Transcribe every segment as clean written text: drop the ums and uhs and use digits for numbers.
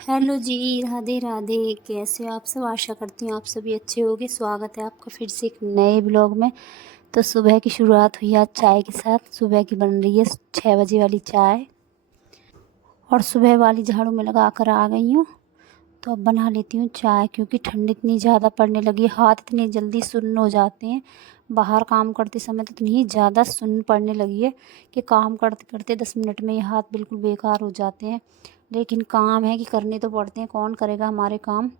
Hello जी, राधे राधे। कैसे हो आप सब? आशा करती हूँ आप सभी अच्छे होंगे। स्वागत है आपका फिर से एक नए ब्लॉग में। तो सुबह की शुरुआत हुई आज चाय के साथ। सुबह की बन रही है 6 बजे वाली चाय और सुबह वाली झाड़ू में लगा कर आ गई हूँ। तो अब बना लेती हूँ चाय, क्योंकि ठंड इतनी ज़्यादा पड़ने लगी है, हाथ इतने जल्दी सुन्न हो जाते हैं। बाहर काम करते समय तो इतनी ज़्यादा सुन्न पड़ने लगी है कि काम करते करते 10 मिनट में ये हाथ बिल्कुल बेकार हो जाते हैं। लेकिन काम है कि करने तो पड़ते हैं, कौन करेगा हमारे काम।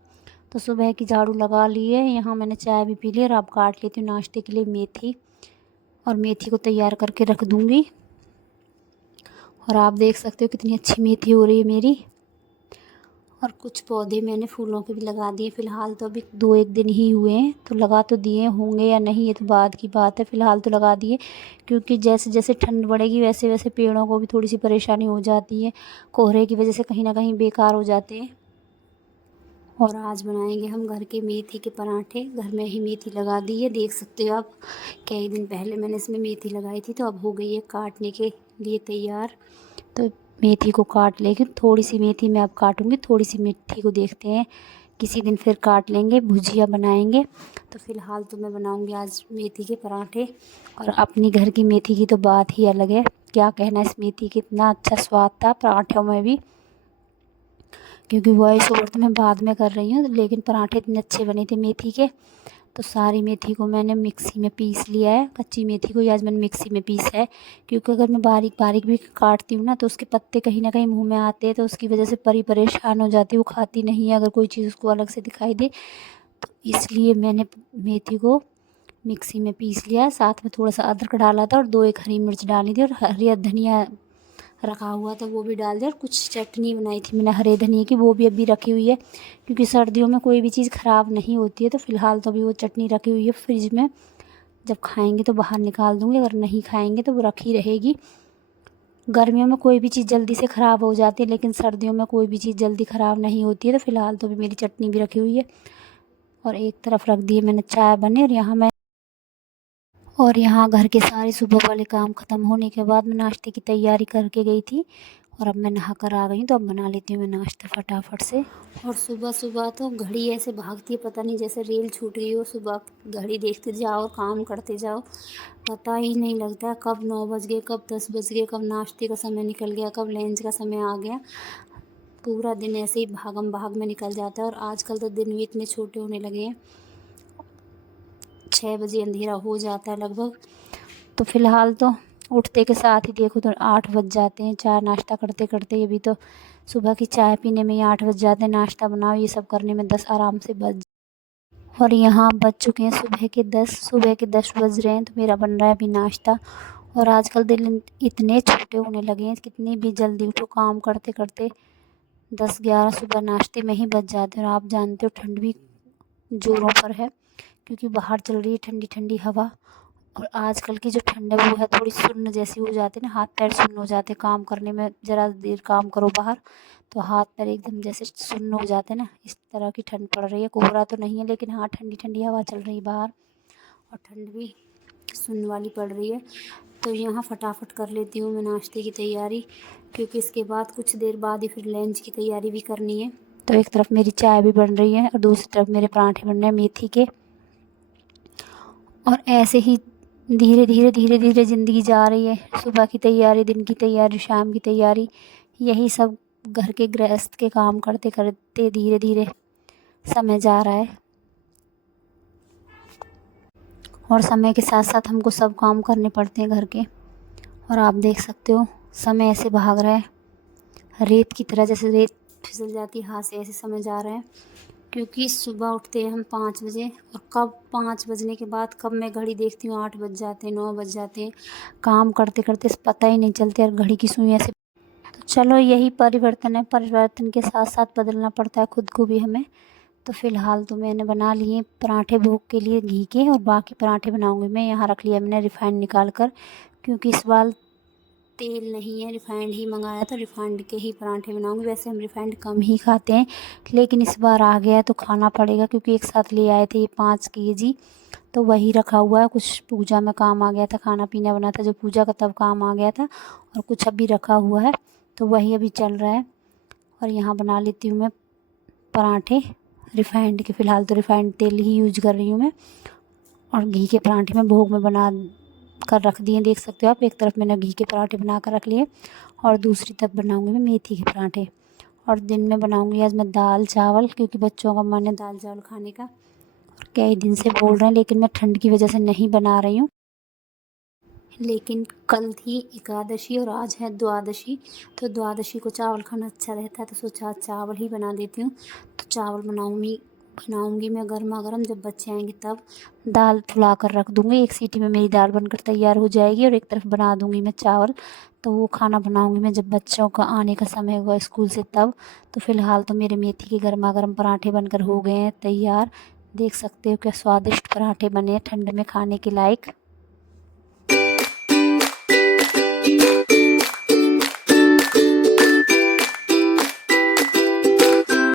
तो सुबह की झाड़ू लगा ली है, यहाँ मैंने चाय भी पी ली और अब काट लेती हूँ नाश्ते के लिए मेथी। और मेथी को तैयार करके रख दूँगी। और आप देख सकते हो कितनी अच्छी मेथी हो रही है मेरी। और कुछ पौधे मैंने फूलों के भी लगा दिए। फ़िलहाल तो अभी 2-1 दिन ही हुए हैं, तो लगा तो दिए होंगे या नहीं ये तो बाद की बात है। फ़िलहाल तो लगा दिए, क्योंकि जैसे जैसे ठंड बढ़ेगी वैसे वैसे पेड़ों को भी थोड़ी सी परेशानी हो जाती है। कोहरे की वजह से कहीं ना कहीं बेकार हो जाते हैं। और आज बनाएंगे हम घर के मेथी के पराठे। घर में ही मेथी लगा दी है, देख सकते हो आप। कई दिन पहले मैंने इसमें मेथी लगाई थी, तो अब हो गई है काटने के लिए तैयार। तो मेथी को काट लेंगे, थोड़ी सी मेथी मैं अब काटूंगी, थोड़ी सी मेथी को देखते हैं किसी दिन फिर काट लेंगे, भुजिया बनाएंगे। तो फ़िलहाल तो मैं बनाऊंगी आज मेथी के पराठे। और अपनी घर की मेथी की तो बात ही अलग है। क्या कहना, इस मेथी कितना अच्छा स्वाद था पराठों में भी। क्योंकि वॉइस ओवर तो मैं बाद में कर रही हूँ, लेकिन पराठे इतने अच्छे बने थे मेथी के। तो सारी मेथी को मैंने मिक्सी में पीस लिया है। कच्ची मेथी को आज मैंने मिक्सी में पीसा है, क्योंकि अगर मैं बारीक बारीक भी काटती हूँ ना तो उसके पत्ते कहीं ना कहीं मुंह में आते हैं, तो उसकी वजह से परेशान हो जाती है। वो खाती नहीं है अगर कोई चीज़ उसको अलग से दिखाई दे। तो इसलिए मैंने मेथी को मिक्सी में पीस लिया। साथ में थोड़ा सा अदरक डाला था और 2-1 हरी मिर्च डाली थी, और हरी धनिया रखा हुआ था वो भी डाल दिया। और कुछ चटनी बनाई थी मैंने हरे धनिया की, वो भी अभी रखी हुई है, क्योंकि सर्दियों में कोई भी चीज़ ख़राब नहीं होती है। तो फ़िलहाल तो अभी वो चटनी रखी हुई है फ्रिज में। जब खाएंगे तो बाहर निकाल दूँगी, अगर नहीं खाएंगे तो वो रखी रहेगी। गर्मियों में कोई भी चीज़ जल्दी से ख़राब हो जाती है, लेकिन सर्दियों में कोई भी चीज़ जल्दी ख़राब नहीं होती है। तो फ़िलहाल तो अभी मेरी चटनी भी रखी हुई है। और एक तरफ रख दी है मैंने चाय बने। और यहाँ घर के सारे सुबह वाले काम ख़त्म होने के बाद मैं नाश्ते की तैयारी करके गई थी। और अब मैं नहा कर आ गई हूँ, तो अब बना लेती हूँ मैं नाश्ता फटाफट से। और सुबह सुबह तो घड़ी ऐसे भागती है, पता नहीं जैसे रेल छूट गई हो। सुबह घड़ी देखते जाओ, काम करते जाओ, पता ही नहीं लगता कब 9 बज गए, कब 10 बज गए, कब नाश्ते का समय निकल गया, कब लंच का समय आ गया। पूरा दिन ऐसे ही भागम भाग में निकल जाता है। और आजकल तो दिन भी इतने छोटे होने लगे हैं, 6 बजे अंधेरा हो जाता है लगभग। तो फ़िलहाल तो उठते के साथ ही देखो तो 8 बज जाते हैं, चाय नाश्ता करते करते। अभी तो सुबह की चाय पीने में ही 8 बज जाते हैं, नाश्ता बनाओ ये सब करने में 10 आराम से बज। और यहाँ बज चुके हैं सुबह के 10 बज रहे हैं। तो मेरा बन रहा है अभी नाश्ता। और आजकल दिन इतने छोटे होने लगे हैं, कितनी भी जल्दी उठो काम करते करते 10-11 सुबह नाश्ते में ही बज जाते हैं। और आप जानते हो ठंड भी ज़ोरों पर है, क्योंकि बाहर चल रही है ठंडी ठंडी हवा। और आजकल की जो ठंड है वो है थोड़ी सुन्न जैसी हो जाती है ना, हाथ पैर सुन्न हो जाते हैं काम करने में। ज़रा देर काम करो बाहर तो हाथ पैर एकदम जैसे सुन्न हो जाते हैं ना, इस तरह की ठंड पड़ रही है। कोहरा तो नहीं है, लेकिन हाँ ठंडी ठंडी हवा चल रही है बाहर। और ठंड भी सुन्न वाली पड़ रही है। तो यहाँ फटाफट कर लेती हूँ मैं नाश्ते की तैयारी, क्योंकि इसके बाद कुछ देर बाद ही फिर लंच की तैयारी भी करनी है। तो एक तरफ मेरी चाय भी बन रही है और दूसरी तरफ मेरे पराठे बन रहे हैं मेथी के। और ऐसे ही धीरे धीरे ज़िंदगी जा रही है। सुबह की तैयारी, दिन की तैयारी, शाम की तैयारी, यही सब घर के गृहस्थ के काम करते करते धीरे धीरे समय जा रहा है। और समय के साथ साथ हमको सब काम करने पड़ते हैं घर के। और आप देख सकते हो समय ऐसे भाग रहा है, रेत की तरह, जैसे रेत फिसल जाती है हाथ से, ऐसे समय जा रहा है। क्योंकि सुबह उठते हैं हम 5 बजे, और कब 5 बजने के बाद कब मैं घड़ी देखती हूँ 8 बज जाते हैं, 9 बज जाते हैं। काम करते करते पता ही नहीं चलते, और घड़ी की सुई ऐसे। तो चलो यही परिवर्तन है, परिवर्तन के साथ साथ बदलना पड़ता है खुद को भी हमें। तो फ़िलहाल तो मैंने बना लिए पराठे भूख के लिए घी के, और बाकी पराठे बनाऊंगी मैं। यहाँ रख लिया मैंने रिफ़ाइंड निकाल कर, क्योंकि इस बार तेल नहीं है, रिफ़ाइंड ही मंगाया, तो रिफ़ाइंड के ही पराठे बनाऊंगी। वैसे हम रिफ़ाइंड कम ही खाते हैं, लेकिन इस बार आ गया तो खाना पड़ेगा, क्योंकि एक साथ ले आए थे ये 5 kg। तो वही रखा हुआ है, कुछ पूजा में काम आ गया था, खाना पीना बना था जो पूजा का, तब काम आ गया था। और कुछ अभी रखा हुआ है, तो वही अभी चल रहा है। और यहाँ बना लेती हूँ मैं पराठे रिफाइंड के। फ़िलहाल तो रिफाइंड तेल ही यूज कर रही हूँ मैं। और घी के पराठे मैं भोग में बना कर रख दिए, देख सकते हो आप। एक तरफ मैंने घी के पराठे बना कर रख लिए और दूसरी तरफ बनाऊँगी मैं मेथी के पराठे। और दिन में बनाऊँगी आज मैं दाल चावल, क्योंकि बच्चों का मन है दाल चावल खाने का और कई दिन से बोल रहे हैं, लेकिन मैं ठंड की वजह से नहीं बना रही हूँ। लेकिन कल थी एकादशी और आज है द्वादशी, तो द्वादशी को चावल खाना अच्छा रहता है, तो सोचा आज चावल ही बना देती हूँ। तो चावल बनाऊँगी मैं गर्मा गर्म, जब बच्चे आएंगे तब। दाल फुला कर रख दूँगी, एक सीटी में मेरी दाल बनकर तैयार हो जाएगी और एक तरफ बना दूँगी मैं चावल। तो वो खाना बनाऊँगी मैं जब बच्चों का आने का समय होगा स्कूल से तब। तो फ़िलहाल तो मेरे मेथी के गर्मा गर्म पराठे बनकर हो गए हैं तैयार। देख सकते हो क्या स्वादिष्ट पराठे बने हैं ठंड में खाने के लायक।